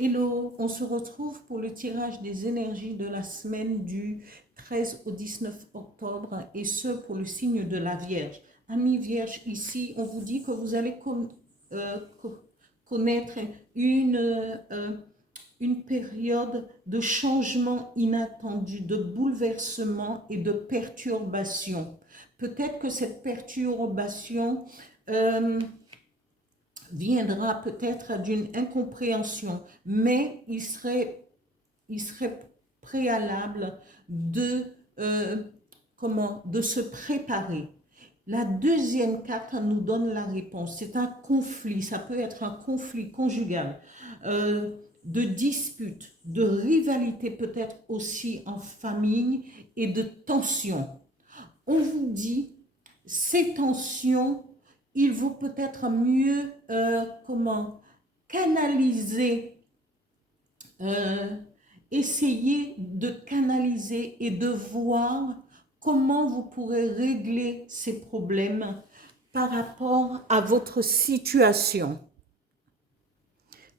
Hello, on se retrouve pour le tirage des énergies de la semaine du 13 au 19 octobre et ce pour le signe de la Vierge. Amis Vierges, ici on vous dit que vous allez connaître une période de changement inattendu, de bouleversement et de perturbation. Peut-être que cette perturbation viendra peut-être d'une incompréhension, mais il serait préalable de se préparer. La deuxième carte nous donne la réponse. C'est un conflit, ça peut être un conflit conjugal, de dispute, de rivalité peut-être aussi en famille et de tension. On vous dit, ces tensions, il vaut peut-être mieux canaliser, euh, essayer de canaliser et de voir comment vous pourrez régler ces problèmes par rapport à votre situation.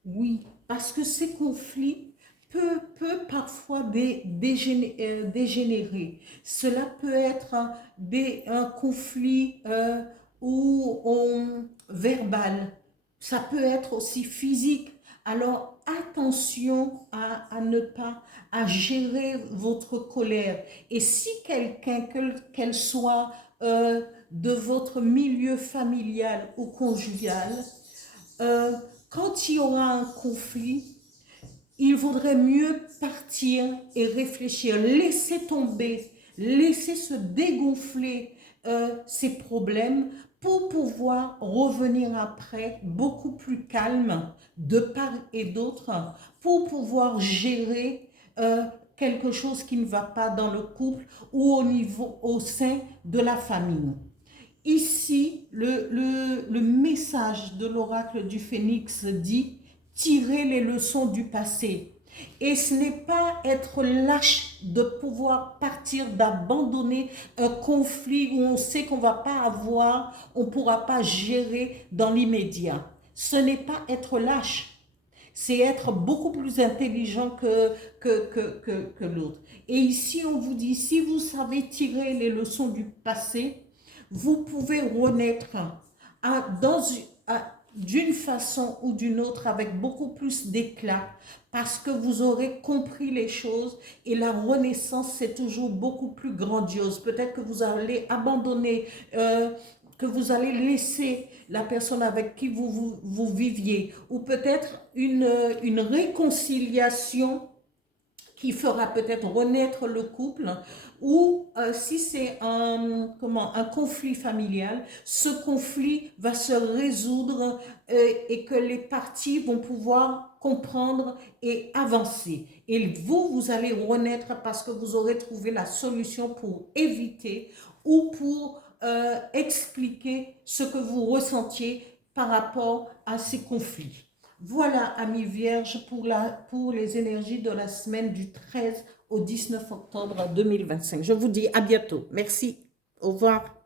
Oui, parce que ces conflits peuvent parfois dégénérer. Cela peut être un conflit verbal. Ça peut être aussi physique. Alors attention à ne pas à gérer votre colère. Et si quelqu'un, qu'elle soit de votre milieu familial ou conjugal, euh, quand il y aura un conflit, il vaudrait mieux partir et réfléchir, laisser tomber, laisser se dégonfler ces problèmes pour pouvoir revenir après beaucoup plus calme de part et d'autre, pour pouvoir gérer quelque chose qui ne va pas dans le couple ou au sein de la famille. Ici, le message de l'oracle du Phénix dit « Tirez les leçons du passé ». Et ce n'est pas être lâche de pouvoir partir, d'abandonner un conflit où on sait qu'on ne va pas avoir, on ne pourra pas gérer dans l'immédiat. Ce n'est pas être lâche, c'est être beaucoup plus intelligent que l'autre. Et ici, on vous dit, si vous savez tirer les leçons du passé, vous pouvez renaître d'une façon ou d'une autre avec beaucoup plus d'éclat parce que vous aurez compris les choses et la renaissance c'est toujours beaucoup plus grandiose. Peut-être que vous allez abandonner, que vous allez laisser la personne avec qui vous viviez ou peut-être une réconciliation qui fera peut-être renaître le couple, ou si c'est un conflit familial, ce conflit va se résoudre et que les parties vont pouvoir comprendre et avancer. Et vous allez renaître parce que vous aurez trouvé la solution pour éviter ou pour expliquer ce que vous ressentiez par rapport à ces conflits. Voilà, amis vierges, pour les énergies de la semaine du 13 au 19 octobre 2025. Je vous dis à bientôt. Merci. Au revoir.